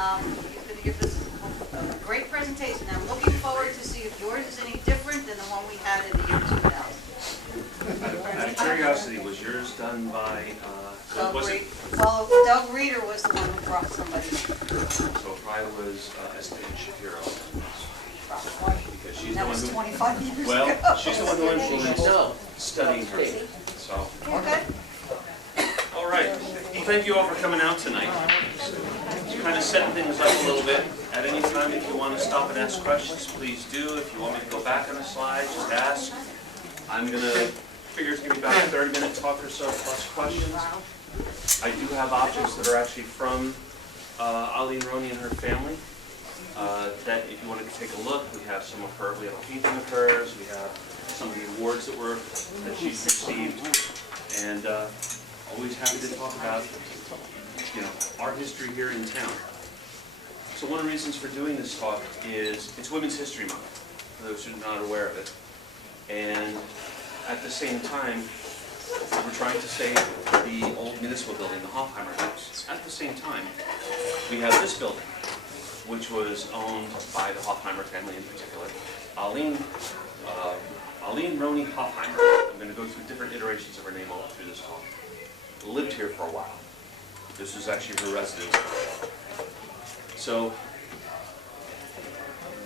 He's going to give us a great presentation. I'm looking forward to see if yours is any different than the one we had in the year 2000. Out of curiosity, was yours done by, was it? Well, Doug Reeder was the one who brought somebody. So probably was Esteban Shapiro. Because she's the That one was who, 25 years ago. well, she's the one who influenced studying her. So, Okay. all right. Well, thank you all for coming out tonight. Just kind of setting things up a little bit. At any time, if you want to stop and ask questions, please do. If you want me to go back on the slide, just ask. I'm going to figure it's going to be about a 30-minute talk or so, plus questions. I do have objects that are actually from Aline, Rhonie, and her family. That if you wanted to take a look, we have some of her, we have a painting of hers, we have some of the awards that she's received, and always happy to talk about, art history here in town. So one of the reasons for doing this talk is it's Women's History Month, for those who are not aware of it. And at the same time, we're trying to save the old municipal building, the Hofheimer House. At the same time, we have this building, which was owned by the Hofheimer family in particular. Aline, Rhonie Hofheimer, I'm going to go through different iterations of her name all through this talk, lived here for a while. This is actually her residence. So,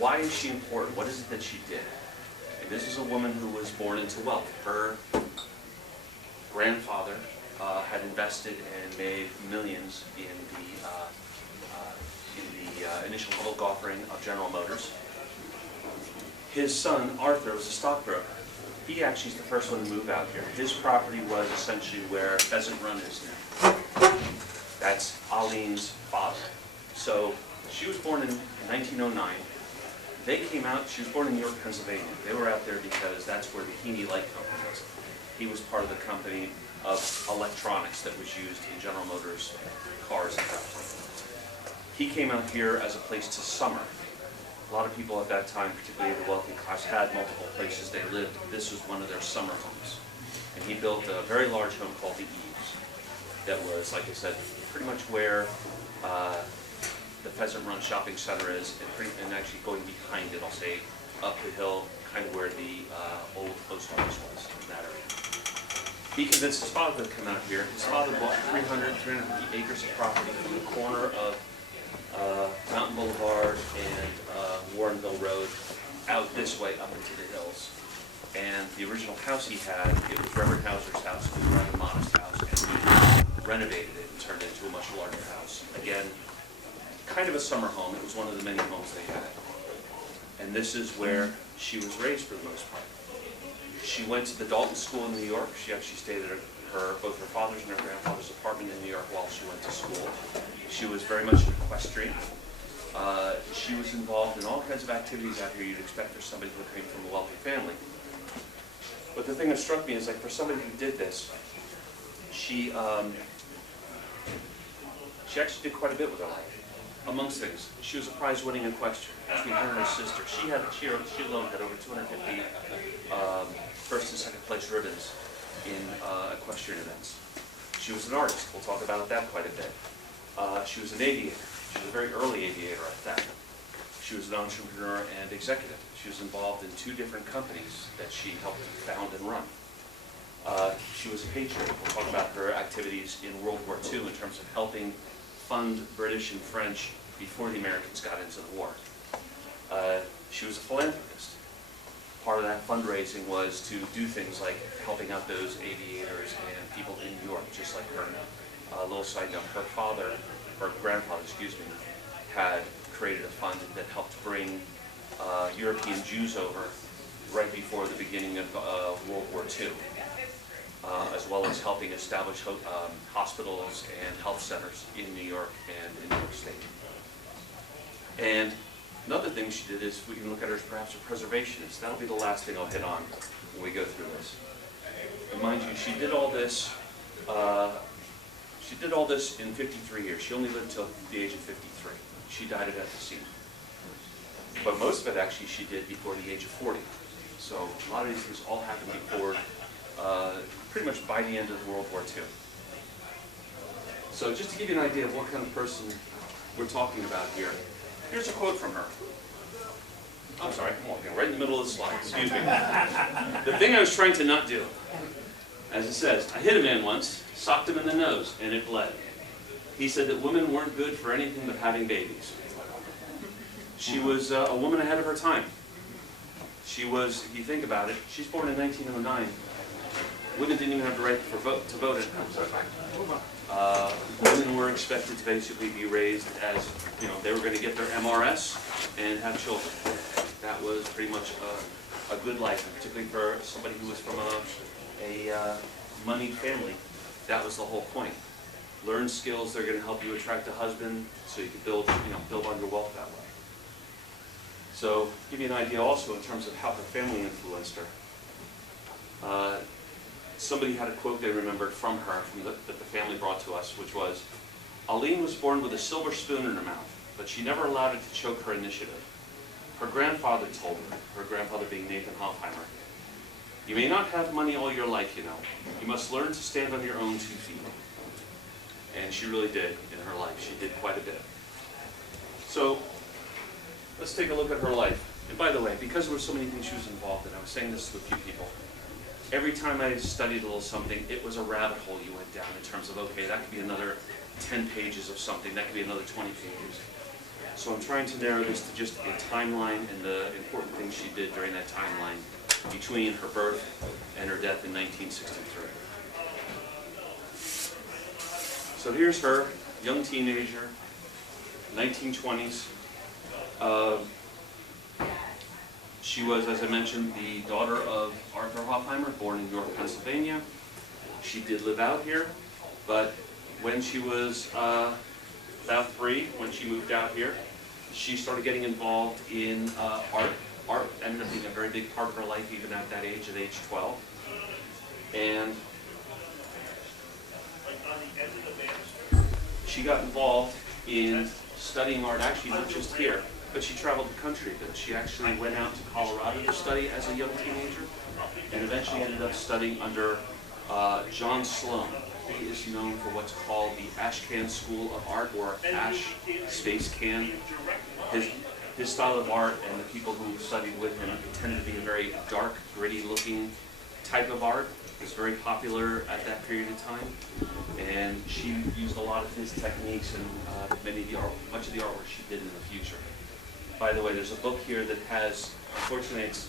why is she important? What is it that she did? And this is a woman who was born into wealth. Her grandfather had invested and made millions in the initial public offering of General Motors. His son, Arthur, was a stockbroker. He actually is the first one to move out here. His property was essentially where Pheasant Run is now. That's Aline's father. So she was born in 1909. They came out, she was born in York, Pennsylvania. They were out there because that's where the Heaney Light Company was. He was part of the company of electronics that was used in General Motors cars at that point. He came out here as a place to summer. A lot of people at that time, particularly the wealthy class, had multiple places they lived. This was one of their summer homes. And he built a very large home called the Eaves. That was, like I said, pretty much where the Pheasant Run Shopping Center is, and actually going behind it, I'll say, up the hill, kind of where the old post office was, in that area. He convinced his father to come out here. His father bought 350 acres of property from the corner of Mountain Boulevard and Warrenville Road, out this way up into the hills. And the original house he had, it was Reverend Hauser's house. It was a rather modest house, and we renovated it and turned it into a much larger house. Again, kind of a summer home. It was one of the many homes they had. And this is where she was raised for the most part. She went to the Dalton School in New York. She actually stayed at both her father's and her grandfather's apartment in New York while she went to school. She was very much an equestrian. She was involved in all kinds of activities out here you'd expect for somebody who came from a wealthy family. But the thing that struck me is, like, for somebody who did this, she actually did quite a bit with her life. Amongst things, she was a prize-winning equestrian. Between her and her sister, she alone had over 250 first and second place ribbons in equestrian events. She was an artist. We'll talk about that quite a bit. She was an aviator. She was a very early aviator at that. She was an entrepreneur and executive. She was involved in 2 different companies that she helped found and run. She was a patriot. We'll talk about her activities in World War II in terms of helping fund British and French before the Americans got into the war. She was a philanthropist. Part of that fundraising was to do things like helping out those aviators and people in New York, just like her. A little side note, her grandfather, had created a fund that helped bring European Jews over right before the beginning of World War II, as well as helping establish hospitals and health centers in New York and in New York State. And another thing she did is, we can look at her as perhaps a preservationist. That'll be the last thing I'll hit on when we go through this. And mind you, she did all this in 53 years. She only lived till the age of 53. She died at the scene. But most of it actually she did before the age of 40. So a lot of these things all happened before, pretty much by the end of World War II. So just to give you an idea of what kind of person we're talking about here. Here's a quote from her. I'm sorry, I'm walking right in the middle of the slide, excuse me. The thing I was trying to not do, as it says, I hit a man once, socked him in the nose, and it bled. He said that women weren't good for anything but having babies. She was a woman ahead of her time. She was, if you think about it, she's born in 1909. Women didn't even have the right to vote women were expected to basically be raised as, you know, they were going to get their MRS and have children. That was pretty much a good life, particularly for somebody who was from a moneyed family. That was the whole point. Learn skills that are going to help you attract a husband, so you can build on your wealth that way. So, give you an idea also in terms of how her family influenced her. Somebody had a quote they remembered from her that the family brought to us, which was, Aline was born with a silver spoon in her mouth, but she never allowed it to choke her initiative. Her grandfather told her grandfather being Nathan Hofheimer, you may not have money all your life, you know. You must learn to stand on your own 2 feet. And she really did in her life. She did quite a bit. So, let's take a look at her life. And by the way, because there were so many things she was involved in, I was saying this to a few people, every time I studied a little something, it was a rabbit hole you went down in terms of, okay, that could be another 10 pages of something, that could be another 20 pages. So I'm trying to narrow this to just a timeline and the important things she did during that timeline between her birth and her death in 1963. So here's her, young teenager, 1920s. She was, as I mentioned, the daughter of Arthur Hofheimer, born in York, Pennsylvania. She did live out here, but when she was about 3, when she moved out here, she started getting involved in art. Art ended up being a very big part of her life, even at that age, at age 12. And she got involved in studying art, actually not just here, but she traveled the country a bit. She actually went out to Colorado to study as a young teenager, and eventually ended up studying under John Sloan. He is known for what's called the Ashcan School of Art, or Ash Space Can. His style of art and the people who studied with him tended to be a very dark, gritty looking type of art. It was very popular at that period of time, and she used a lot of his techniques and much of the artwork she did in the future. By the way, there's a book here that has, unfortunately it's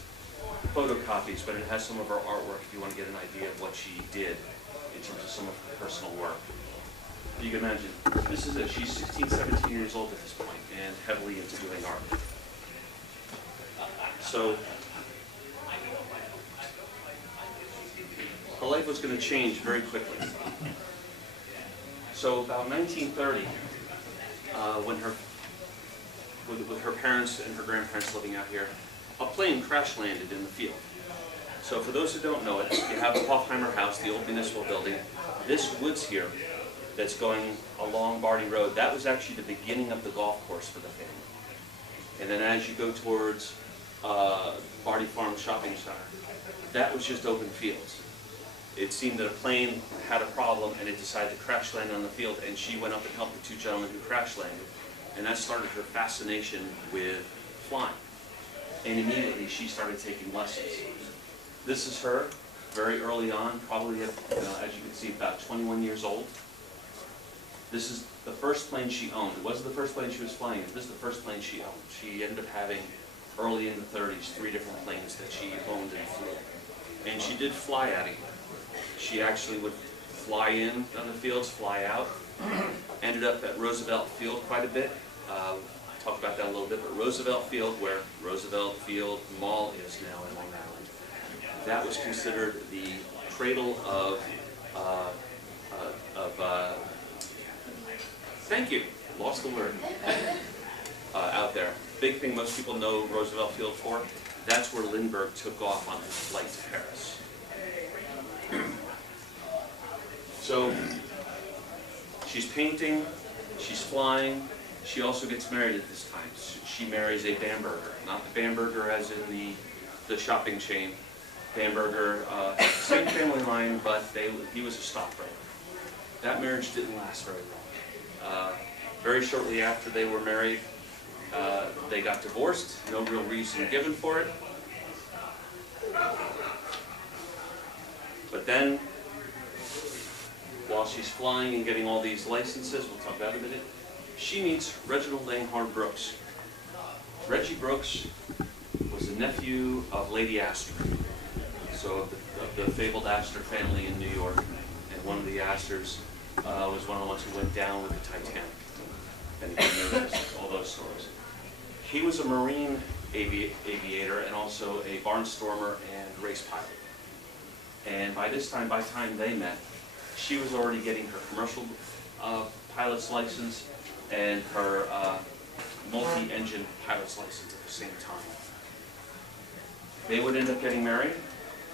photocopies, but it has some of her artwork if you want to get an idea of what she did in terms of some of her personal work. You can imagine, this is it. She's 16, 17 years old at this point and heavily into doing art. So, her life was going to change very quickly. So about 1930, with her parents and her grandparents living out here, a plane crash landed in the field. So for those who don't know it, you have the Hofheimer House, the old municipal building. This woods here that's going along Barty Road, that was actually the beginning of the golf course for the family. And then as you go towards Barty Farm Shopping Center, that was just open fields. It seemed that a plane had a problem and it decided to crash land on the field, and she went up and helped the 2 gentlemen who crash landed. And that started her fascination with flying. And immediately she started taking lessons. This is her, very early on, probably at, as you can see, about 21 years old. This is the first plane she owned. It wasn't the first plane she was flying, this is the first plane she owned. She ended up having, early in the 30s, 3 different planes that she owned and flew. And she did fly out of here. She actually would fly in on the fields, fly out. Ended up at Roosevelt Field quite a bit. Talk about that a little bit, but Roosevelt Field, where Roosevelt Field Mall is now in Long Island, that was considered the cradle of thank you, lost the word, out there. Big thing most people know Roosevelt Field for, that's where Lindbergh took off on his flight to Paris. So, she's painting, she's flying, she also gets married at this time. She marries a Bamberger, not the Bamberger as in the shopping chain. Bamberger, same family line, but he was a stockbroker. That marriage didn't last very long. Very shortly after they were married, they got divorced. No real reason given for it. But then, while she's flying and getting all these licenses, we'll talk about it in a minute, she meets Reginald Langhorne Brooks. Reggie Brooks was the nephew of Lady Astor, so of the fabled Astor family in New York. And one of the Astors was one of the ones who went down with the Titanic. And he nervous, all those stories. He was a Marine aviator and also a barnstormer and race pilot. And by the time they met, she was already getting her commercial pilot's license and her multi-engine pilot's license at the same time. They would end up getting married,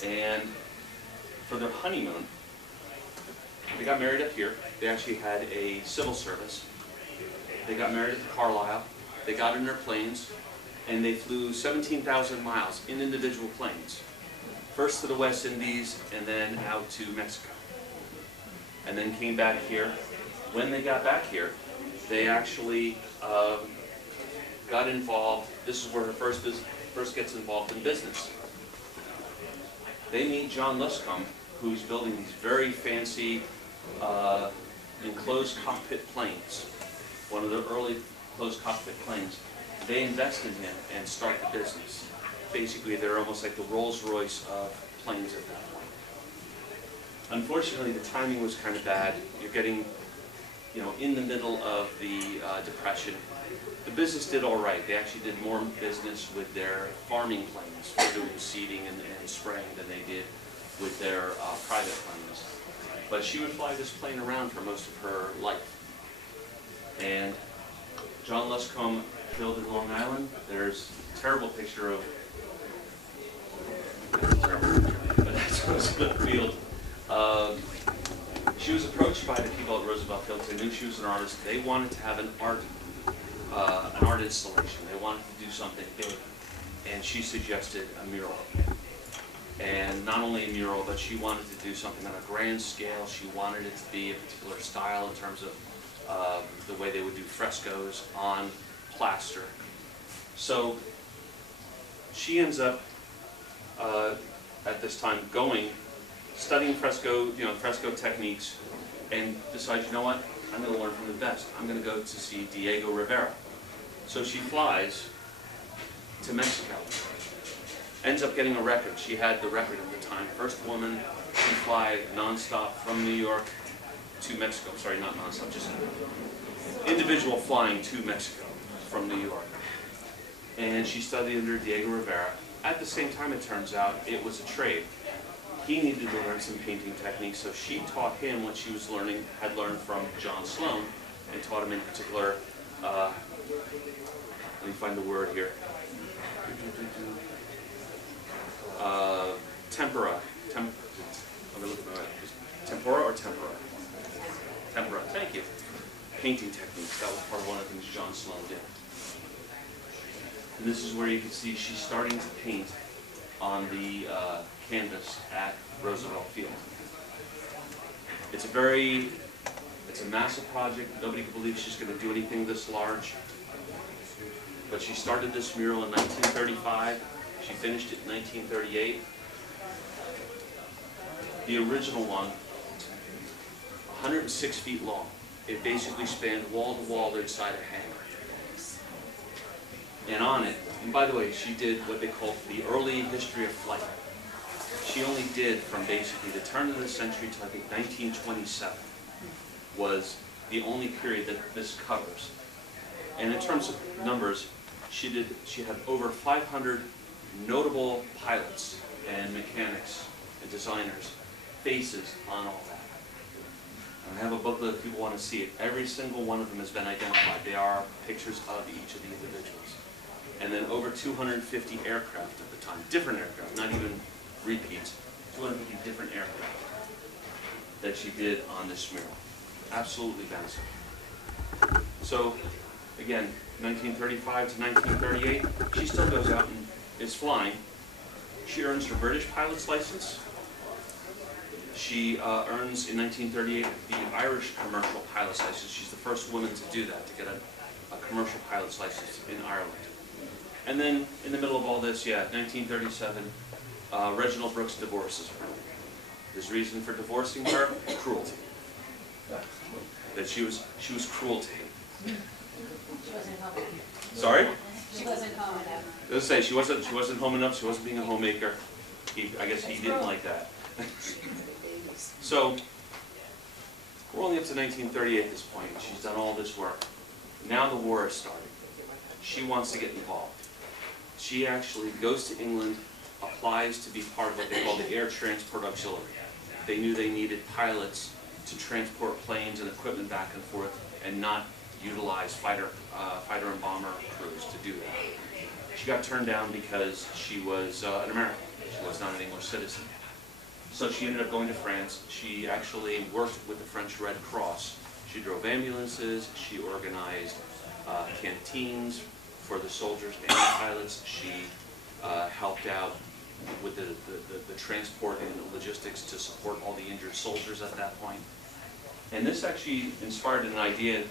and for their honeymoon, they got married up here. They actually had a civil service. They got married at Carlisle. They got in their planes, and they flew 17,000 miles in individual planes. First to the West Indies, and then out to Mexico. And then came back here. When they got back here, they actually got involved. This is where her first gets involved in business. They meet John Luscombe, who's building these very fancy enclosed cockpit planes. One of the early closed cockpit planes. They invest in him and start the business. Basically, they're almost like the Rolls-Royce of planes at that point. Unfortunately, the timing was kind of bad. You're getting, in the middle of the Depression. The business did all right. They actually did more business with their farming planes, doing seeding and spraying, than they did with their private planes. But she would fly this plane around for most of her life. And John Luscombe killed in Long Island. There's a terrible picture of, but that's Roosevelt Field. She was approached by the people at Roosevelt Field because they knew she was an artist. They wanted to have an art installation. They wanted to do something big, and she suggested a mural. And not only a mural, but she wanted to do something on a grand scale. She wanted it to be a particular style in terms of the way they would do frescoes on plaster. So she ends up at this time studying fresco techniques, and decides, you know what, I'm going to learn from the best. I'm going to go to see Diego Rivera. So she flies to Mexico. Ends up getting a record. She had the record at the time. First woman to fly nonstop from New York to Mexico. Sorry, not nonstop, just individual flying to Mexico from New York. And she studied under Diego Rivera. At the same time, it turns out, it was a trade. He needed to learn some painting techniques, so she taught him what she had learned from John Sloan, and taught him in particular, let me find the word here, tempera. Tempora or tempera? Tempera, thank you. Painting techniques, that was part of one of the things John Sloan did. And this is where you can see she's starting to paint on the canvas at Roosevelt Field. It's a massive project. Nobody could believe she's going to do anything this large. But she started this mural in 1935. She finished it in 1938. The original one, 106 feet long. It basically spanned wall to wall inside a hangar. And on it, and by the way, she did what they called the early history of flight. She only did from basically the turn of the century to I think 1927 was the only period that this covers. And in terms of numbers, she had over 500 notable pilots and mechanics and designers, faces on all that. And I have a booklet if people want to see it. Every single one of them has been identified. They are pictures of each of the individuals. And then over 250 aircraft at the time, different aircraft, not even repeats, 250 different aircraft that she did on this mural. Absolutely massive. So, again, 1935 to 1938, she still goes out and is flying. She earns her British pilot's license. She earns, in 1938, the Irish commercial pilot's license. She's the first woman to do that, to get a commercial pilot's license in Ireland. And then, in the middle of all this, 1937, Reginald Brooks divorces her. His reason for divorcing her? Cruelty. That she was cruel to him. She wasn't home enough. Sorry? She wasn't home enough. Let's say she wasn't home enough. She wasn't being a homemaker. I guess he didn't like that. So we're only up to 1938 at this point. She's done all this work. Now the war is starting. She wants to get involved. She actually goes to England, applies to be part of what they call the Air Transport Auxiliary. They knew they needed pilots to transport planes and equipment back and forth and not utilize fighter and bomber crews to do that. She got turned down because she was an American. She was not an English citizen. So she ended up going to France. She actually worked with the French Red Cross. She drove ambulances. She organized canteens for the soldiers and the pilots. She helped out with the transport and logistics to support all the injured soldiers at that point. And this actually inspired an idea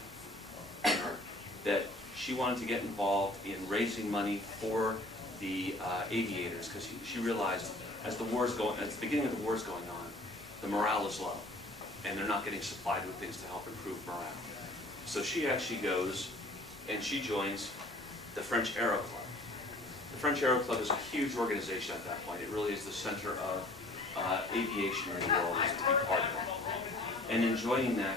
in her that she wanted to get involved in raising money for the aviators, because she realized as the beginning of the war is going on, the morale is low, and they're not getting supplied with things to help improve morale. So she actually goes and she joins the French Aero Club. The French Aero Club is a huge organization at that point. It really is the center of aviation in the world, is to be part of it. And in joining that,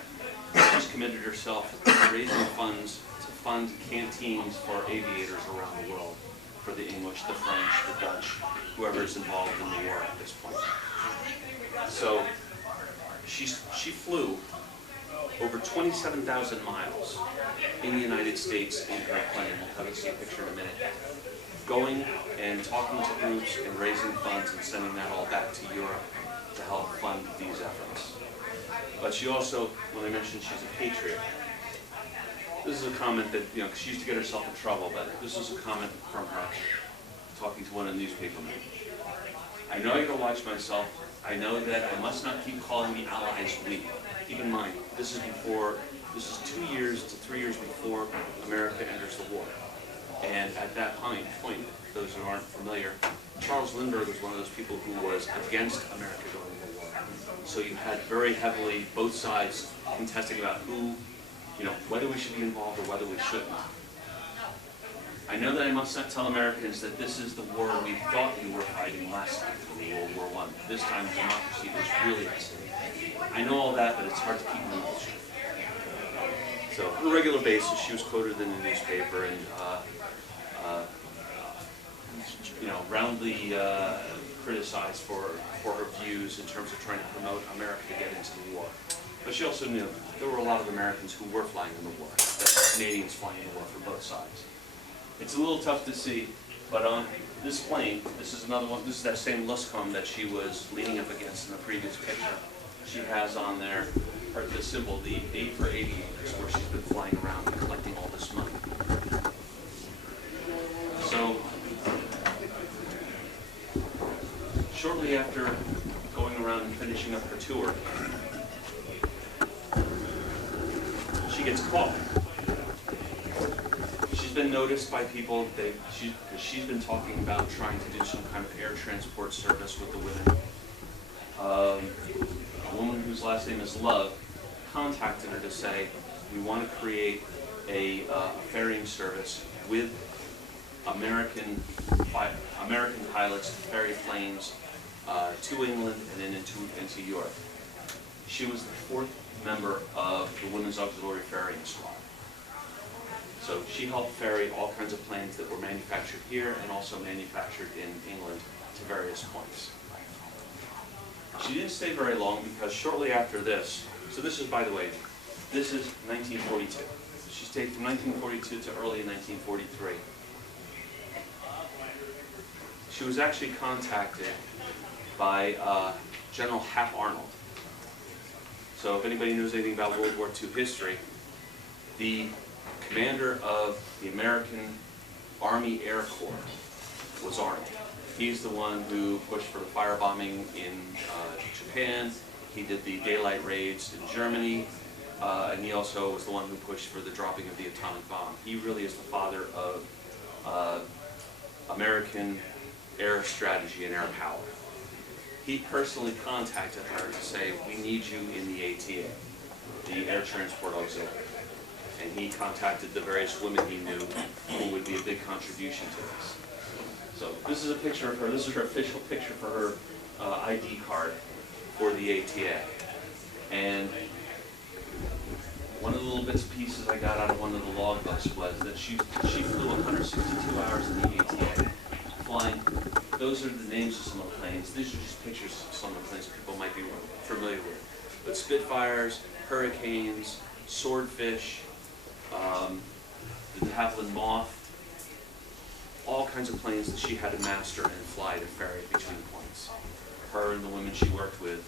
she's committed herself to raising funds to fund canteens for aviators around the world, for the English, the French, the Dutch, whoever is involved in the war at this point. So she flew over 27,000 miles in the United States in her plane. We'll have see a picture in a minute. Going and talking to groups and raising funds and sending that all back to Europe to help fund these efforts. But she also, when I mentioned she's a patriot, this is a comment that, because she used to get herself in trouble, but this is a comment from her, talking to one of the newspapermen. I know I gotta watch myself. I know that I must not keep calling the Allies we. Keep in mind, this is 2 years to 3 years before America enters the war. And at that point, those who aren't familiar, Charles Lindbergh was one of those people who was against America going to the war. So you had very heavily both sides contesting about who, whether we should be involved or whether we shouldn't. I know that I must not tell Americans that this is the war we thought we were fighting last time in World War I. This time democracy was really at stake. I know all that, but it's hard to keep them all straight. So on a regular basis, she was quoted in the newspaper and roundly criticized for her views in terms of trying to promote America to get into the war. But she also knew there were a lot of Americans who were flying in the war, that Canadians flying in the war for both sides. It's a little tough to see, but on this plane, this is another one, this is that same Luscombe that she was leaning up against in the previous picture. She has on there the symbol, the A for Aviators, where she's been flying around and collecting all this money. So, shortly after going around and finishing up her tour, she gets caught. She's been noticed by people. She's been talking about trying to do some kind of air transport service with the women. A woman whose last name is Love contacted her to say, we want to create a ferrying service with American pilots to ferry planes to England and then into Europe. She was the 4th member of the Women's Auxiliary Ferrying Squad. So she helped ferry all kinds of planes that were manufactured here and also manufactured in England to various points. She didn't stay very long because shortly after this, so this is, by the way, this is 1942. She stayed from 1942 to early 1943. She was actually contacted by General Hap Arnold. So if anybody knows anything about World War II history, the commander of the American Army Air Corps was Arnold. He's the one who pushed for the firebombing in Japan. He did the daylight raids in Germany, and he also was the one who pushed for the dropping of the atomic bomb. He really is the father of American air strategy and air power. He personally contacted her to say, we need you in the ATA, the Air Transport Auxiliary. And he contacted the various women he knew who would be a big contribution to this. So this is a picture of her. This is her official picture for her ID card for the ATA. And one of the little bits and pieces I got out of one of the logbooks was that she flew 162 hours in the ATA, flying. Those are the names of some of the planes. These are just pictures of some of the planes people might be familiar with. But Spitfires, Hurricanes, Swordfish, the de Havilland Moth, all kinds of planes that she had to master and fly to ferry between points. Her and the women she worked with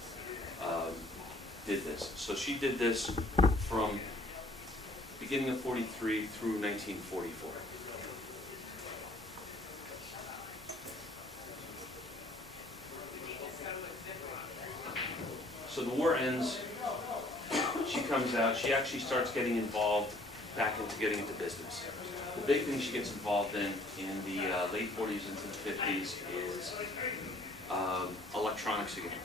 did this. So she did this from beginning of 43 through 1944. So the war ends, she comes out, she actually starts getting involved back into getting into business. The big thing she gets involved in the late 40s into the 50s is electronics again.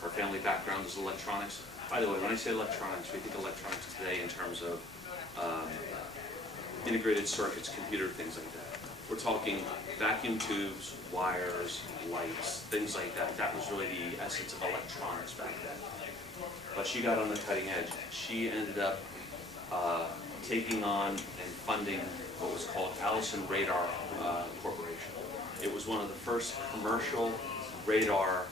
Her family background is electronics. By the way, when I say electronics, we think electronics today in terms of integrated circuits, computer, things like that. We're talking vacuum tubes, wires, lights, things like that. That was really the essence of electronics back then. But she got on the cutting edge. She ended up taking on and funding what was called Allison Radar Corporation. It was one of the first commercial radar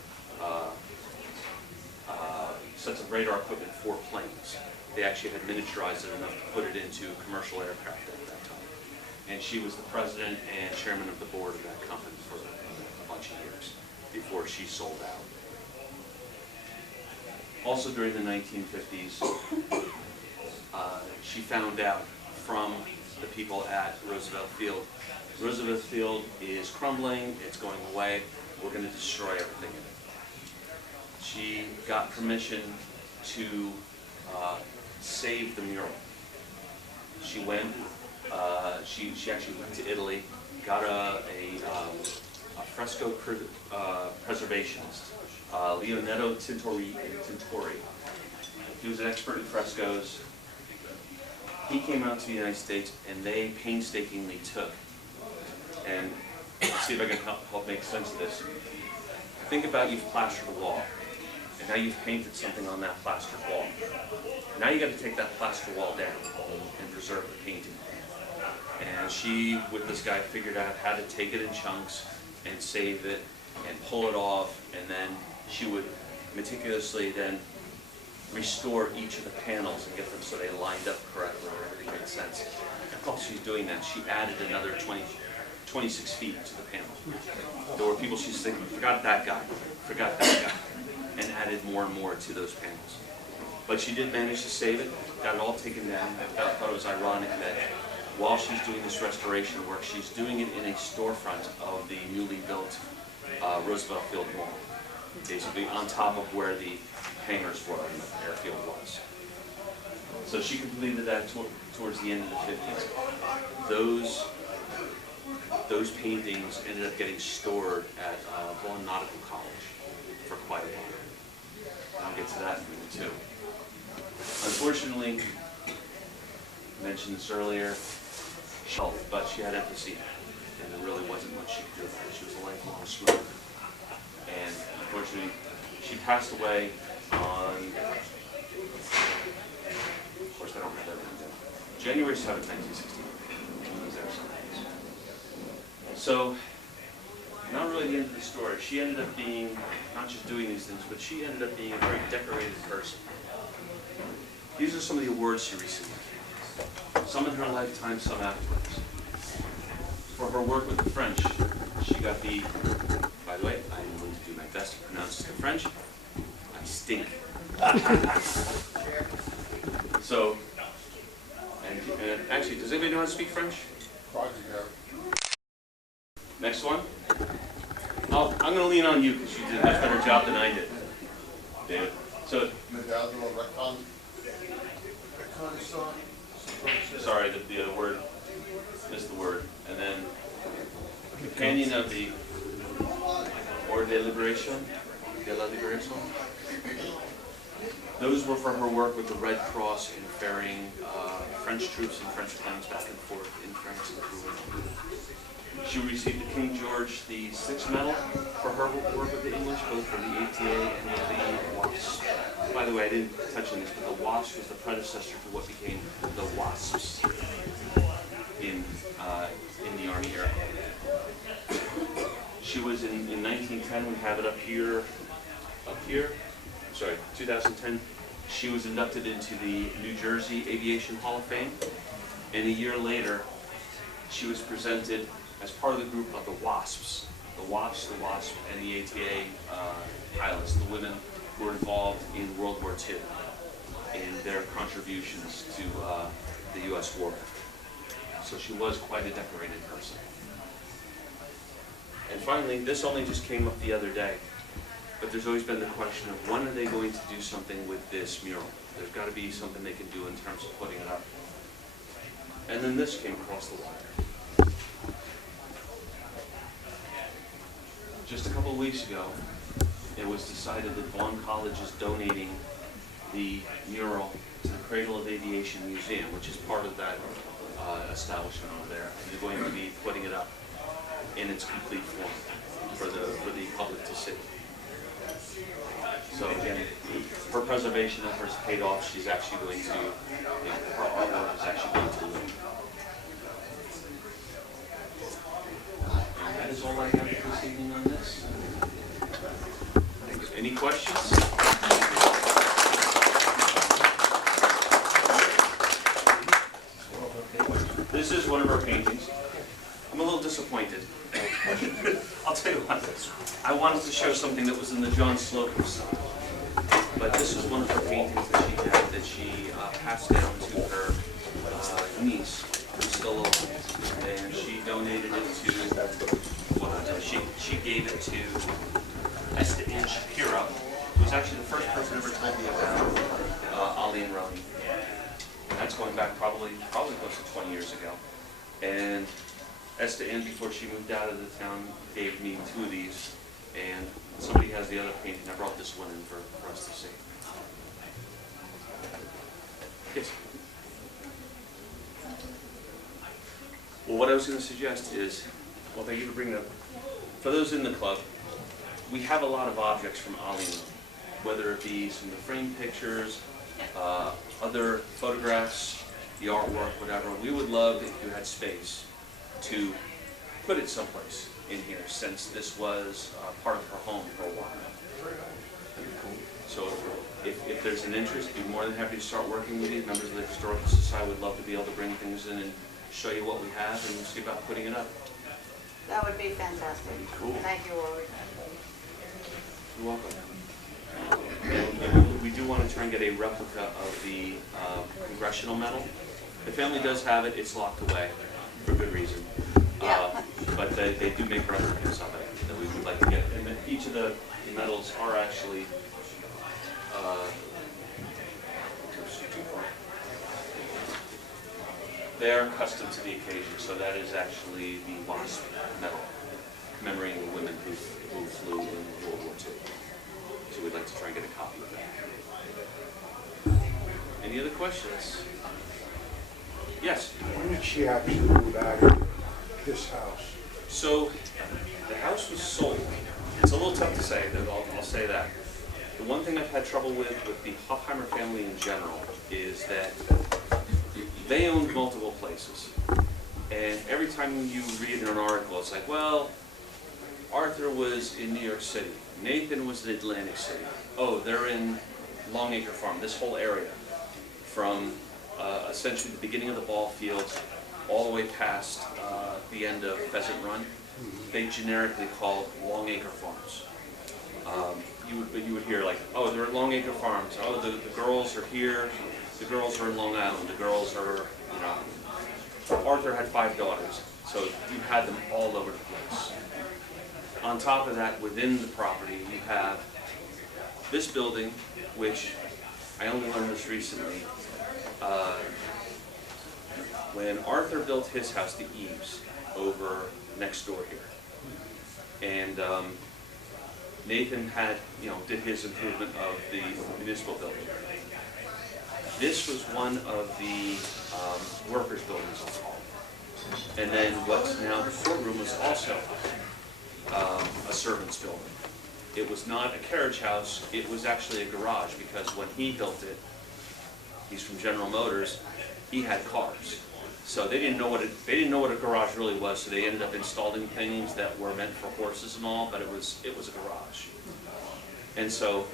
sets of radar equipment for planes. They actually had miniaturized it enough to put it into commercial aircraft at that time. And she was the president and chairman of the board of that company for a bunch of years before she sold out. Also during the 1950s, she found out from the people at Roosevelt Field, Roosevelt Field is crumbling, it's going away, we're going to destroy everything in it. She got permission to save the mural. She went, she actually went to Italy, got a fresco preservationist, Leonetto Tintori. He was an expert in frescoes. He came out to the United States and they painstakingly took, and let's see if I can help make sense of this. Think about you've plastered a wall, and now you've painted something on that plastered wall. Now you got to take that plaster wall down and preserve the painting. And she, with this guy, figured out how to take it in chunks and save it and pull it off, and then she would meticulously then restore each of the panels and get them so they lined up correctly and everything made sense. And while she's doing that, she added another 26 feet to the panel. There were people she's thinking, forgot that guy, and added more and more to those panels. But she did manage to save it, got it all taken down. I thought it was ironic that while she's doing this restoration work, she's doing it in a storefront of the newly built Roosevelt Field Mall, basically on top of where the hangars were and the airfield was. So she completed that towards the end of the 50s. Those paintings ended up getting stored at Vaughan Nautical College for quite a while. I'll get to that in a minute too. Unfortunately, I mentioned this earlier, but she had emphysema, and there really wasn't much she could do about it. She was a lifelong smoker. And unfortunately, she passed away on, of course I don't have that written down, January 7th, 1969. So, not really the end of the story. She ended up being, not just doing these things, but she ended up being a very decorated person. These are some of the awards she received. Some in her lifetime, some afterwards. For her work with the French, she got the, by the way, I'm going to do my best to pronounce the French. I stink. So, and actually, does anybody know how to speak French? Next one. I'm going to lean on you because you did a much better job than I did, David. So, sorry, the word, missed the word. And then, companion of the Or de Liberation, de la Liberación. Those were for her work with the Red Cross in ferrying French troops and French planes back and forth in France and Peru. She received the King George VI Medal for her work with the English, both for the ATA and with the WASP. By the way, I didn't touch on this, but the WASP was the predecessor to what became the WASPs in the Army era. She was in 1910, we have it up here, sorry, 2010, she was inducted into the New Jersey Aviation Hall of Fame, and a year later, she was presented as part of the group of the WASPs, the WASP, and the ATA pilots, the women who were involved in World War II and their contributions to the U.S. war. So she was quite a decorated person. And finally, this only just came up the other day, but there's always been the question of when are they going to do something with this mural? There's got to be something they can do in terms of putting it up. And then this came across the wire. Just a couple of weeks ago, it was decided that Vaughn College is donating the mural to the Cradle of Aviation Museum, which is part of that establishment over there. They're going to be putting it up in its complete form for the public to see. So again, her preservation efforts paid off. She's actually going to, her artwork is actually going to live. And that is all I have this evening on this. Any questions? This is one of her paintings. I'm a little disappointed. I'll tell you what, I wanted to show something that was in the John Slocum style. But this is one of her paintings that she had that she passed down to her niece, who's still alive. And she donated it to, she gave it to Aline Shapiro, who was actually the first person who ever told me about Aline and Rhonie. And that's going back probably close to 20 years ago. And Aline, before she moved out of the town, gave me 2 of these, and somebody has the other painting. I brought this one in for us to see. Yes? Well, what I was going to suggest is, well, thank you for bringing it up. For those in the club, we have a lot of objects from Aline, whether it be some of the framed pictures, other photographs, the artwork, whatever. We would love if you had space to put it someplace in here, since this was part of her home for a while. So if there's an interest, we'd be more than happy to start working with you. Members of the Historical Society would love to be able to bring things in and show you what we have and see about putting it up. That would be fantastic. Cool. Thank you, Rory. You're welcome. And we do want to try and get a replica of the Congressional Medal. The family does have it. It's locked away for good reason. Yeah. But they do make replicas of it that we would like to get. And each of the medals are actually they are custom to the occasion. So that is actually the WASP medal, commemorating the women who flew in World War II. So we'd like to try and get a copy of that. Any other questions? Yes? When did she actually move out of this house? So the house was sold. It's a little tough to say, I'll say that. The one thing I've had trouble with the Hofheimer family in general is that they owned multiple places. And every time you read an article, it's like, well, Arthur was in New York City. Nathan was in Atlantic City. Oh, they're in Longacre Farm, this whole area. From essentially the beginning of the ball fields all the way past the end of Pheasant Run, they generically called Longacre Farms. You would hear like, oh, they're at Longacre Farms. Oh, the girls are here. The girls are in Long Island. The girls are, you know. Arthur had 5 daughters, so you had them all over the place. On top of that, within the property, you have this building, which I only learned this recently. When Arthur built his house, the eaves, over next door here, and Nathan had, did his improvement of the municipal building. This was one of the workers' buildings on the hall. And then what's now the courtroom was also a servant's building. It was not a carriage house, it was actually a garage, because when he built it, he's from General Motors, he had cars. So they didn't know what a garage really was, so they ended up installing things that were meant for horses and all, but it was a garage. And so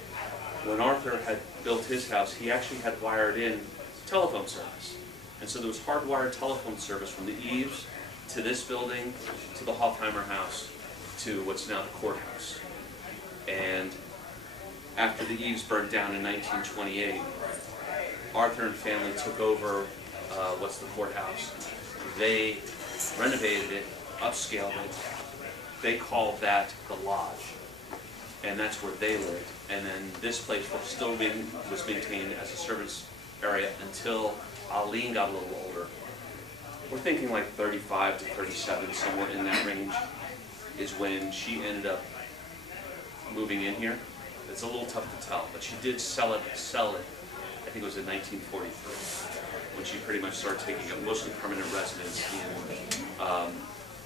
when Arthur had built his house, he actually had wired in telephone service. And so there was hardwired telephone service from the eaves to this building, to the Hofheimer house, to what's now the courthouse. And after the eaves burned down in 1928, Arthur and family took over what's the courthouse. They renovated it, upscaled it. They called that the lodge, and that's where they lived. And then this place was maintained as a service area until Aline got a little older. We're thinking like 35 to 37, somewhere in that range, is when she ended up moving in here. It's a little tough to tell, but she did sell it, I think it was in 1943, when she pretty much started taking up mostly permanent residence in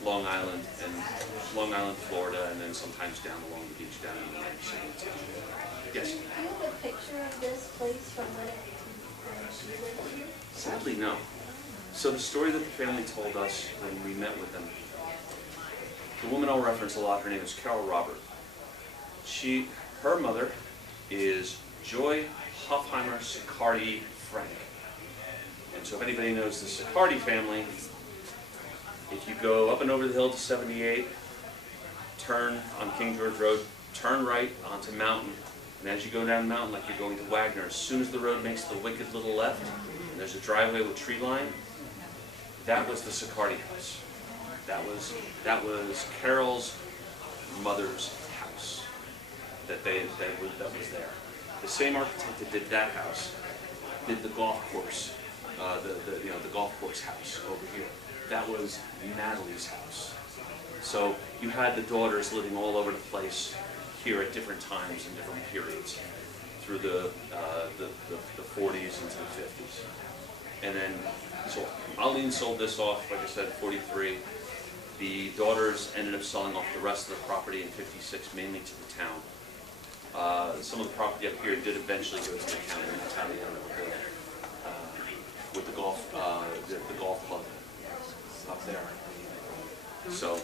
Long Island, Florida, and then sometimes down along the beach down in Atlantic City. Yes? Do you have a picture of this place from when she lived here? Sadly, no. So the story that the family told us when we met with them, the woman I'll reference a lot, her name is Carol Robert. Her mother is Joy Hofheimer Sicardi Frank. And so if anybody knows the Sicardi family, if you go up and over the hill to 78, turn on King George Road, turn right onto Mountain, and as you go down the mountain like you're going to Wagner, as soon as the road makes the wicked little left, and there's a driveway with tree line, that was the Sicardi house. That was Carol's mother's house that was there. The same architect that did that house did the golf course, the golf course house over here. That was Natalie's house. So you had the daughters living all over the place here at different times and different periods through the 40s into the 50s. And then, so Aline sold this off, like I said, 43. The daughters ended up selling off the rest of the property in 56, mainly to the town. Some of the property up here did eventually go to the county, with the golf club up there. So,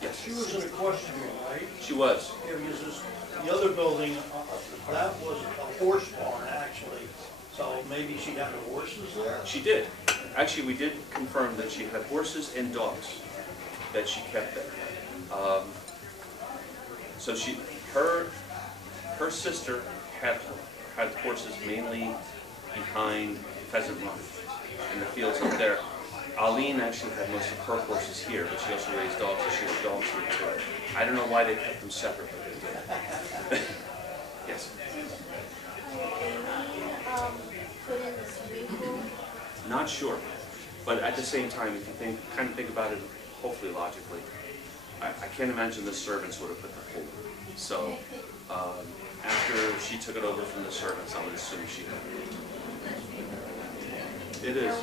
yes. She was in a question, right? She was. Yeah, because the other building, that was a horse barn, actually. So maybe she had the horses there? She did. Actually, we did confirm that she had horses and dogs that she kept there. So her sister had horses mainly behind Pheasant Run in the fields up there. Aline actually had most of her horses here, but she also raised dogs, so she had dogs here too. I don't know why they kept them separate, but they did. Yes? Put in the swimming pool? Not sure, but at the same time, if you kind of think about it, hopefully logically, I can't imagine the servants would have put the pool. So after she took it over from the servants, I would assume she did. It is.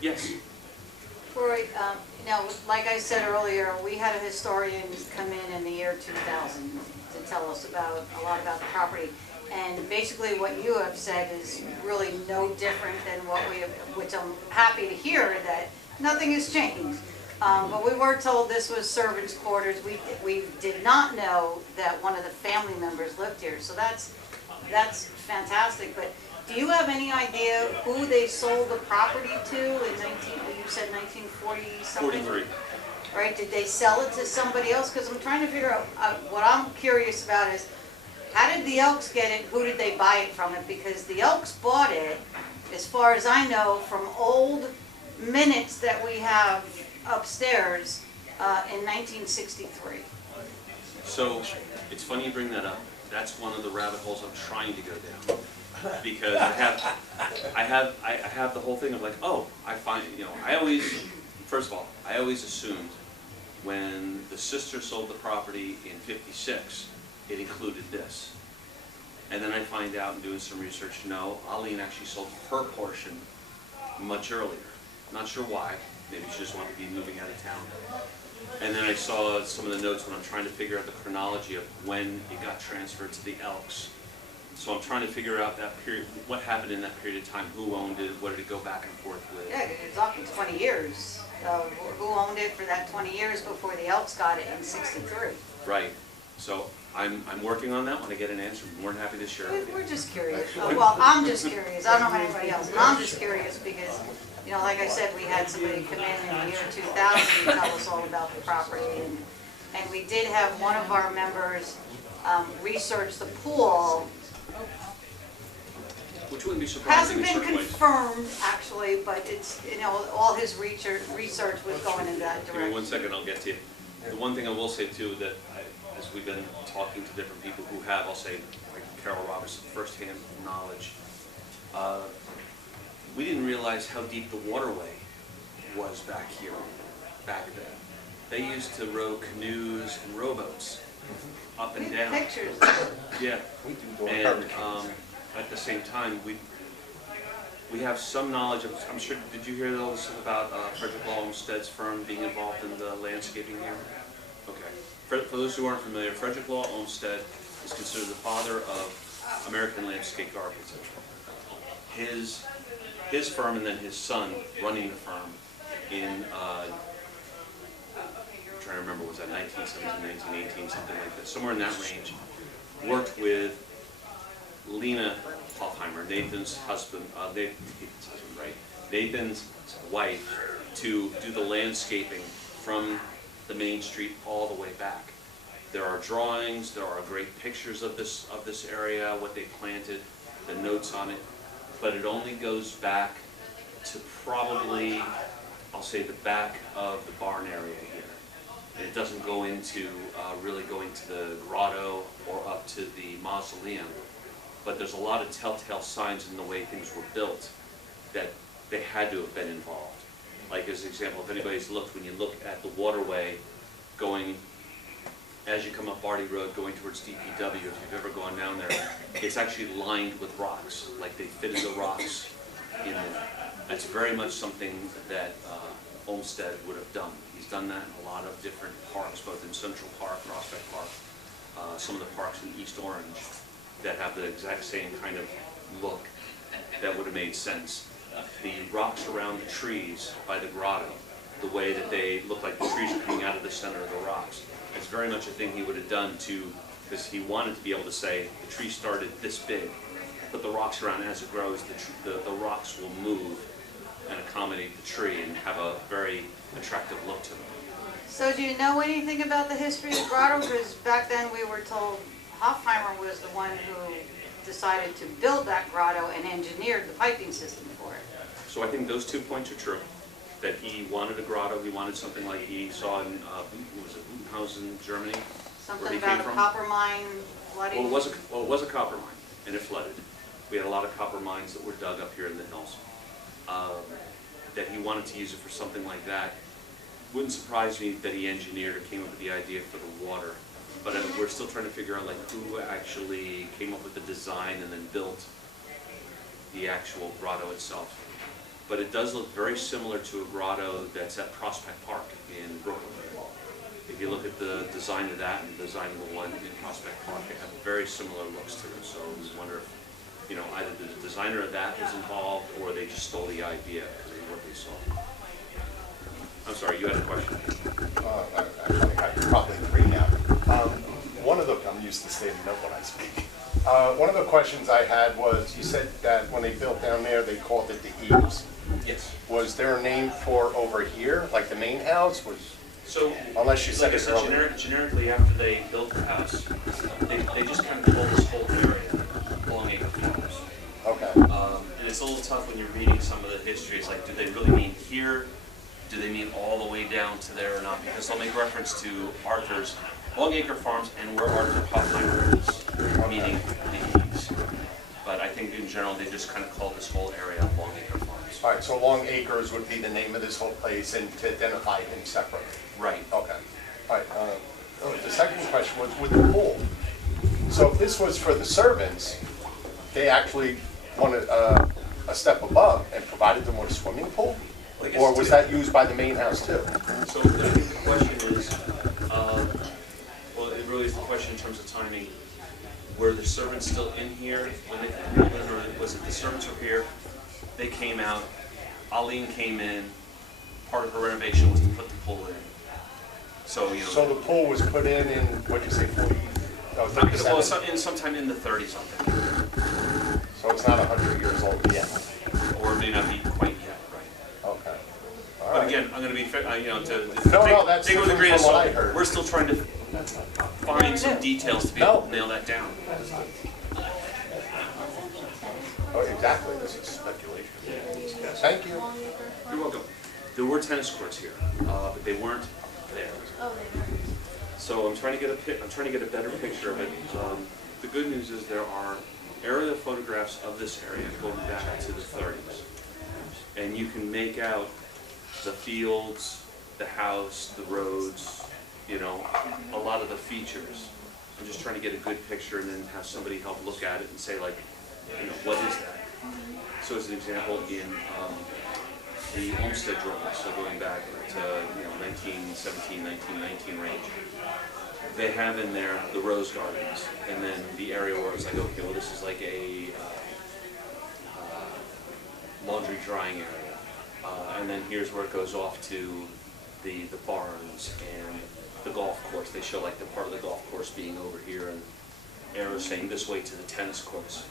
Yes. Roy, like I said earlier, we had a historian come in the year 2000 to tell us a lot about the property. And basically what you have said is really no different than what we have, which I'm happy to hear that nothing has changed. But we were told this was servants' quarters. We did not know that one of the family members lived here. So that's fantastic. But do you have any idea who they sold the property to in you said 1940 something? 43. Right? Did they sell it to somebody else? Because I'm trying to figure out what I'm curious about is how did the Elks get it? Who did they buy it from? Because the Elks bought it, as far as I know, from old minutes that we have upstairs in 1963. So it's funny you bring that up. that's one of the rabbit holes I'm trying to go down. Because I have the whole thing of like, oh, I find, first of all, I always assumed when the sister sold the property in '56, it included this. And then I find out in doing some research, no, Aline actually sold her portion much earlier. Not sure why, maybe she just wanted to be moving out of town. And then I saw some of the notes when I'm trying to figure out the chronology of when it got transferred to the Elks. So I'm trying to figure out that period, what happened in that period of time, who owned it, what did it go back and forth with? Yeah, you're talking 20 years. Who owned it for that 20 years before the Elks got it in '63? Right. So I'm working on that. When I get an answer, I'm more than happy to share it with you. We're just curious. Well, I'm just curious. I don't know about anybody else. I'm just curious because, like I said, we had somebody come in the year 2000 and tell us all about the property. And we did have one of our members research the pool. Which wouldn't be surprising Hasn't in been certain ways. confirmed, actually, but it's, all his research was going in that Give me 1 direction. second, I'll get to you. The one thing I will say too, that as we've been talking to different people who have, I'll say, like Carol Robertson, firsthand knowledge, we didn't realize how deep the waterway was back here, back then. They used to row canoes and rowboats up and down. Pictures. Yeah. And at the same time, we have some knowledge of, I'm sure, did you hear those about Frederick Law Olmsted's firm being involved in the landscaping here? Okay. For those who aren't familiar, Frederick Law Olmsted is considered the father of American landscape architecture. His firm and then his son running the firm in, I'm trying to remember, was that 1917, 1918, something like that, somewhere in that range, worked with Lena Hofheimer, Nathan's husband, right? Nathan's wife, to do the landscaping from the main street all the way back. There are drawings, there are great pictures of this area, what they planted, the notes on it, but it only goes back to probably, I'll say, the back of the barn area here. And it doesn't go into, really going to the grotto or up to the mausoleum. But there's a lot of telltale signs in the way things were built that they had to have been involved. Like as an example, if anybody's looked, when you look at the waterway going, as you come up Barty Road going towards DPW, if you've ever gone down there, it's actually lined with rocks, like they fitted the rocks in there. It's very much something that Olmsted would have done. He's done that in a lot of different parks, both in Central Park, Prospect Park, some of the parks in East Orange, that have the exact same kind of look that would have made sense. The rocks around the trees by the grotto, the way that they look like the trees are coming out of the center of the rocks, it's very much a thing he would have done because he wanted to be able to say the tree started this big, but the rocks around, as it grows, the rocks will move and accommodate the tree and have a very attractive look to them. So do you know anything about the history of the grotto? Because back then we were told Hofheimer was the one who decided to build that grotto and engineered the piping system for it. So I think those 2 points are true. That he wanted a grotto, he wanted something like he saw in, was it Butenhausen, Germany? Where Something he about came a from? copper mine flooding. Well, it was a copper mine, and it flooded. We had a lot of copper mines that were dug up here in the hills. That he wanted to use it for something like that. Wouldn't surprise me that he engineered or came up with the idea for the water. But we're still trying to figure out like who actually came up with the design and then built the actual grotto itself. But it does look very similar to a grotto that's at Prospect Park in Brooklyn. If you look at the design of that and the design of the one in Prospect Park, they have very similar looks to them. So I wonder if, either the designer of that was involved or they just stole the idea because of what they saw. I'm sorry, you had a question. I probably agree now. I'm used to standing up when I speak. One of the questions I had was, you said that when they built down there, they called it the Eaves. Yes. Was there a name for over here, like the main house? So, Unless you said like I it said, earlier. generically after they built the house, they just kind of called this whole area Long Acre Farms. Okay. And it's a little tough when you're reading some of the history. It's like, do they really mean here? Do they mean all the way down to there or not? Because they'll make reference to Arthur's Long Acre Farms and where Arthur Hofheimer is. meaning the eaves. But I think in general, they just kind of call this whole area Long Acre Farms. All right, so Long Acres would be the name of this whole place and to identify him separately? Right. Okay. All right, the second question was with the pool. So if this was for the servants, they actually wanted a step above and provided them with a swimming pool? Well, I guess Or was that used by the main house too? So I think the question is, well, it really is the question in terms of timing. Were the servants still in here when they moved in, or was it the servants were here, they came out, Aline came in, part of her renovation was to put the pool in. So, you know. So the pool was put in, what'd you say, 40? Oh, Well, 37? sometime in the 30s, something. So it's not 100 years old yet? Or it may not be quite yet, right? Okay. All But right. again, I'm gonna be, you know, No, that's take it with a different grain of from what I salt. heard. We're still trying to find some details to be able to nail that down. Oh, exactly, this is speculation. Thank you. You're welcome. There were tennis courts here, but they weren't there. Oh, they were. So I'm trying to get a better picture of it. The good news is there are aerial photographs of this area going back to the 30s. And you can make out the fields, the house, the roads, you know, a lot of the features. I'm just trying to get a good picture and then have somebody help look at it and say, like, you know, what is that? So as an example, in the Olmsted drawings, so going back to, you know, 1917, 1919 range, they have in there the rose gardens, and then the area where it's like, okay, well, this is like a laundry drying area, and then here's where it goes off to the barns and the golf course. They show like the part of the golf course being over here, and arrows saying this way to the tennis courts.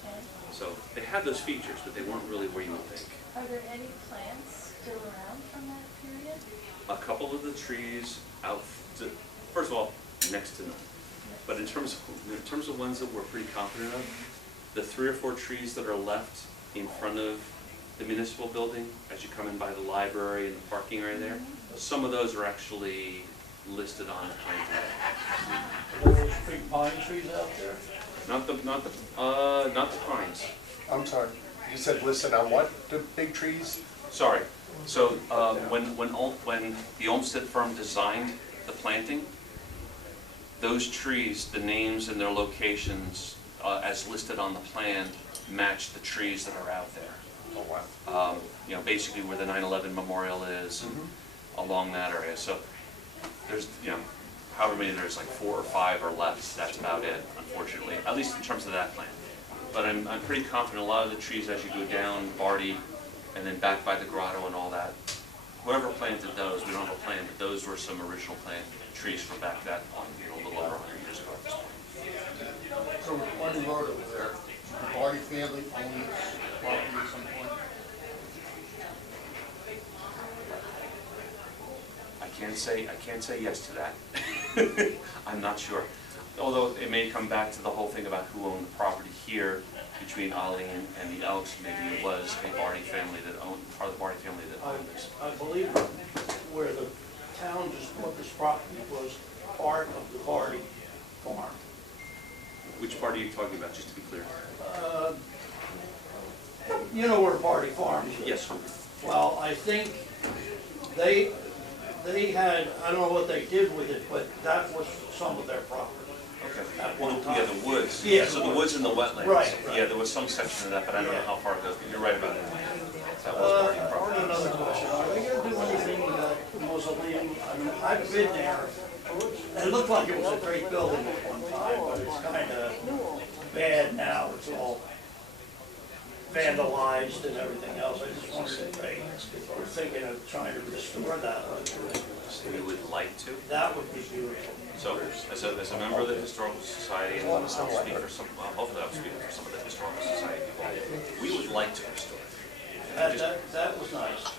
So they had those features, but they weren't really where you would think. Are there any plants still around from that period? A couple of the trees out, first of all, next to none. But in terms of ones that we're pretty confident of, the 3 or 4 trees that are left in front of the municipal building, as you come in by the library and the parking area there, some of those are actually listed on the plan. Those big pine trees out there? Not the pines. I'm sorry, you said listen on what, the big trees? Sorry. So when the Olmsted firm designed the planting, those trees, the names and their locations as listed on the plan match the trees that are out there. Oh, wow. You know, basically where the 9/11 memorial is and along that area. So there's, you know, however many there's, like 4 or 5 or less. That's about it, unfortunately, at least in terms of that plan. But I'm pretty confident a lot of the trees as you go down Barty and then back by the grotto and all that, whoever planted those, we don't have a plan, but those were some original plant trees from back that long, you know, a little over 100 years ago. So on the road over there, the Barty family owned this property at some point? I can't say yes to that. I'm not sure. Although it may come back to the whole thing about who owned the property here between Aline and the Elks. Maybe it was a Barty family that owned, part of the Barty family that owned this. I believe where the town just bought this property was part of the Barty farm. Which part are you talking about, just to be clear? You know where Barty Farm is? Yes. Well, I think they had, I don't know what they did with it, but that was some of their property. Okay. At one time. Yeah, the woods. Yeah, So the the woods and the wetlands. Right, right. Yeah, there was some section of that, but I don't know how far it goes. But you're right about it. That was Barty I property. have another question. Are they gonna do anything with that mausoleum? I mean, I've been there. It looked like it was a great building at one time, but it's kinda bad now. It's all vandalized and everything else. I just wondered if they were thinking of trying to restore that. We would like to. That would be beautiful. So, as a member of the Historical Society, and I'll speak for some, hopefully I'll speak for some of the Historical Society people, we would like to restore it. That was nice.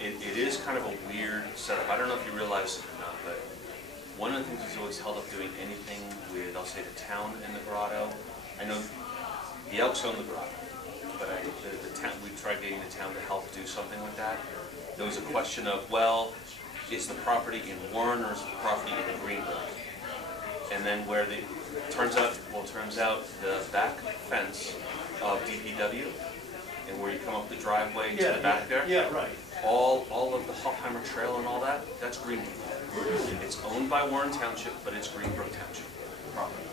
It is kind of a weird setup. I don't know if you realize it or not, but one of the things that's always held up doing anything with, I'll say, the town and the grotto. I know the Elks own the grotto, but the town, we tried getting the town to help do something with that. There was a question of, well, is the property in Warren or is the property in Greenberg? And then where the, turns out the back fence of DPW and where you come up the driveway to the back there, Yeah, right. all of the Hofheimer Trail and all that, that's Greenbrook. It's owned by Warren Township, but it's Greenbrook Township property.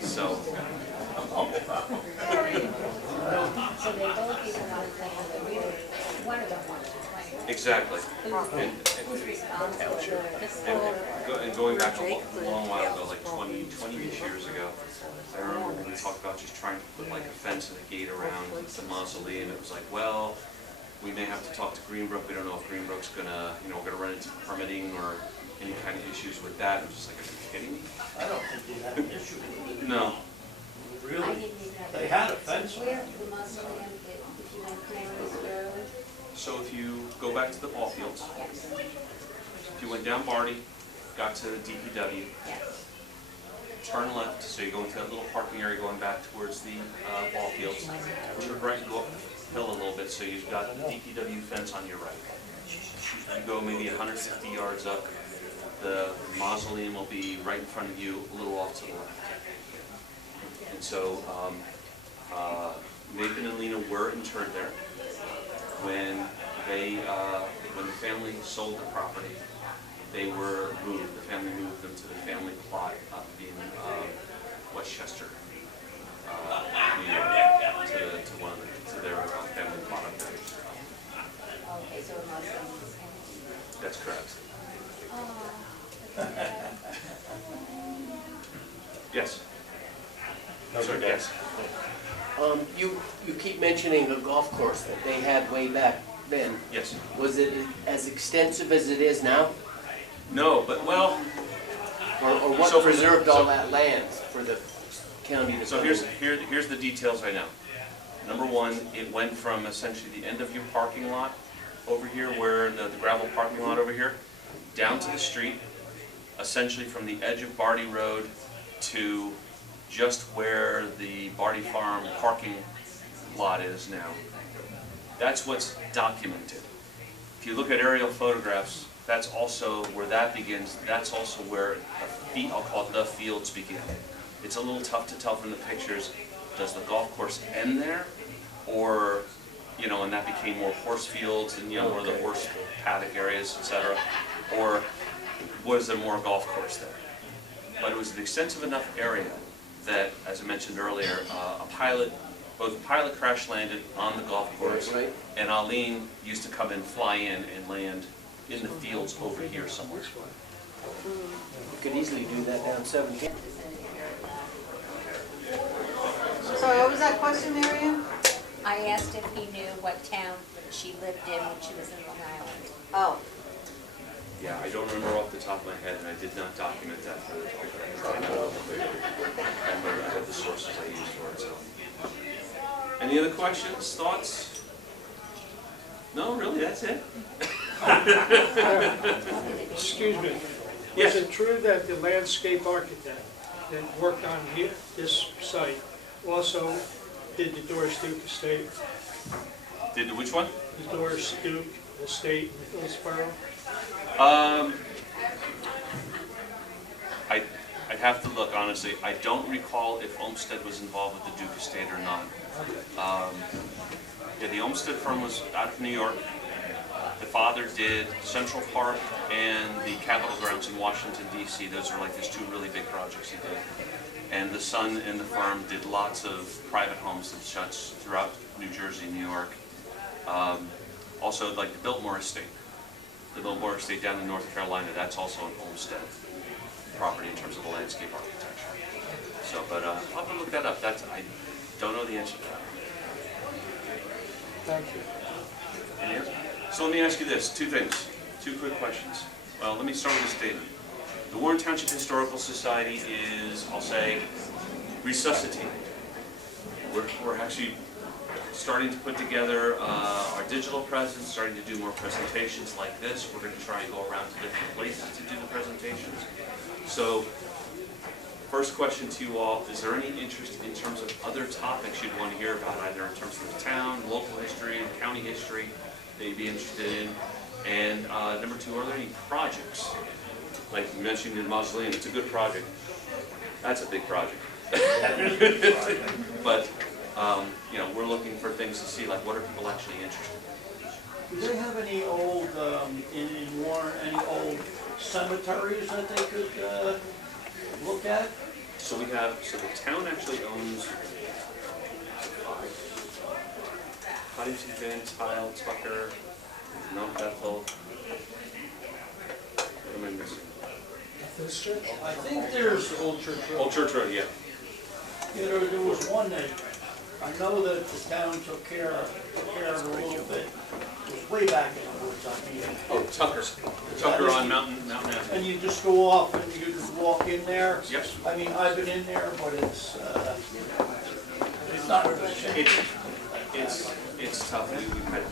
So, So they both people want to play on the real, one of them wants to play. exactly. Who's responsible for this? And going back a long while ago, like 20-ish years ago, I remember when we talked about just trying to put like a fence and a gate around the mausoleum. It was like, well, we may have to talk to Greenbrook. We don't know if Greenbrook's gonna, gonna run into permitting or any kind of issues with that. It was just like, are you kidding me? I don't think they had an issue with it. No. I Really? didn't even know. They had a fence. Where the mausoleum, if you went Clary's Road, So if you go back to the ball fields, yes, if you went down Barney, got to DPW, yes. turn left, so you go into that little parking area going back towards the ball fields. Turn right and go up the hill a little bit, so you've got the DPW fence on your right. You go maybe 150 yards up, the mausoleum will be right in front of you, a little off to the left. And so Nathan and Lena were interred there. When the family sold the property, they were moved. The family moved them to the family plot up in Westchester, New York, to their family plot up there. Okay, so it must have. That's correct. Yes. No, Sorry, no. yes. You keep mentioning a golf course that they had way back then. Yes. Was it as extensive as it is now? No, but well. Or what So- preserved all so- that land for the county to? So here's the details I know. Number one, it went from essentially the end of your parking lot over here, where the gravel parking lot over here, down to the street, essentially from the edge of Barty Road to just where the Barty Farm parking lot is now. That's what's documented. If you look at aerial photographs, that's also where that begins. That's also where I'll call it the fields begin. It's a little tough to tell from the pictures. Does the golf course end there, or and that became more horse fields and more the horse paddock areas, etc. Or was there more golf course there? But it was an extensive enough area that, as I mentioned earlier, both a pilot crash landed on the golf course, Right. and Aline used to come and fly in and land in the fields over here somewhere. You could easily do that down 70. Sorry, what was that question, Miriam? I asked if he knew what town she lived in when she was in Long Island. Oh, Yeah, I don't remember off the top of my head, and I did not document that for the talk, but I know I have the sources I used for it, so. Any other questions, thoughts? No, really, that's it? Excuse me. Yes. Is it true that the landscape architect that worked on this site also did the Doris Duke estate? Did which one? The Doris Duke estate in Hillsborough? I'd have to look, honestly. I don't recall if Olmsted was involved with the Duke estate or not. Yeah, the Olmsted firm was out of New York. The father did Central Park and the Capitol grounds in Washington, D.C. Those are like his two really big projects he did. And the son in the firm did lots of private homes and such throughout New Jersey, New York. Also, like the Biltmore estate. The Biltmore estate down in North Carolina, that's also an Olmsted property in terms of the landscape architecture. So, but I'll have to look that up. I don't know the answer to that. Thank you. Any others? So let me ask you this, two quick questions. Well, let me start with a statement. The Warren Township Historical Society is, I'll say, resuscitating. We're actually starting to put together our digital presence, starting to do more presentations like this. We're going to try and go around to different places to do the presentations. So, first question to you all, is there any interest in terms of other topics you'd want to hear about, either in terms of the town, local history, county history that you'd be interested in? And number two, are there any projects like you mentioned in Mausoleum, it's a good project. That's a big project. But, you know, we're looking for things to see, like what are people actually interested in? Do they have any old, in Warren, any old cemeteries that they could look at? So we have, so the town actually owns Huntington, Van Tile, Tucker, Mount Bethel. What am I missing? I think there's, Old Church Road. Old Church Road, yeah. yeah, there was one that, I know that the town took care of a little bit. It was way back in the woods, I mean. Oh, Tucker on Mountain Avenue. And you just go off and you just walk in there. Yep. I mean, I've been in there, but it's not in good shape. It's tough. We've had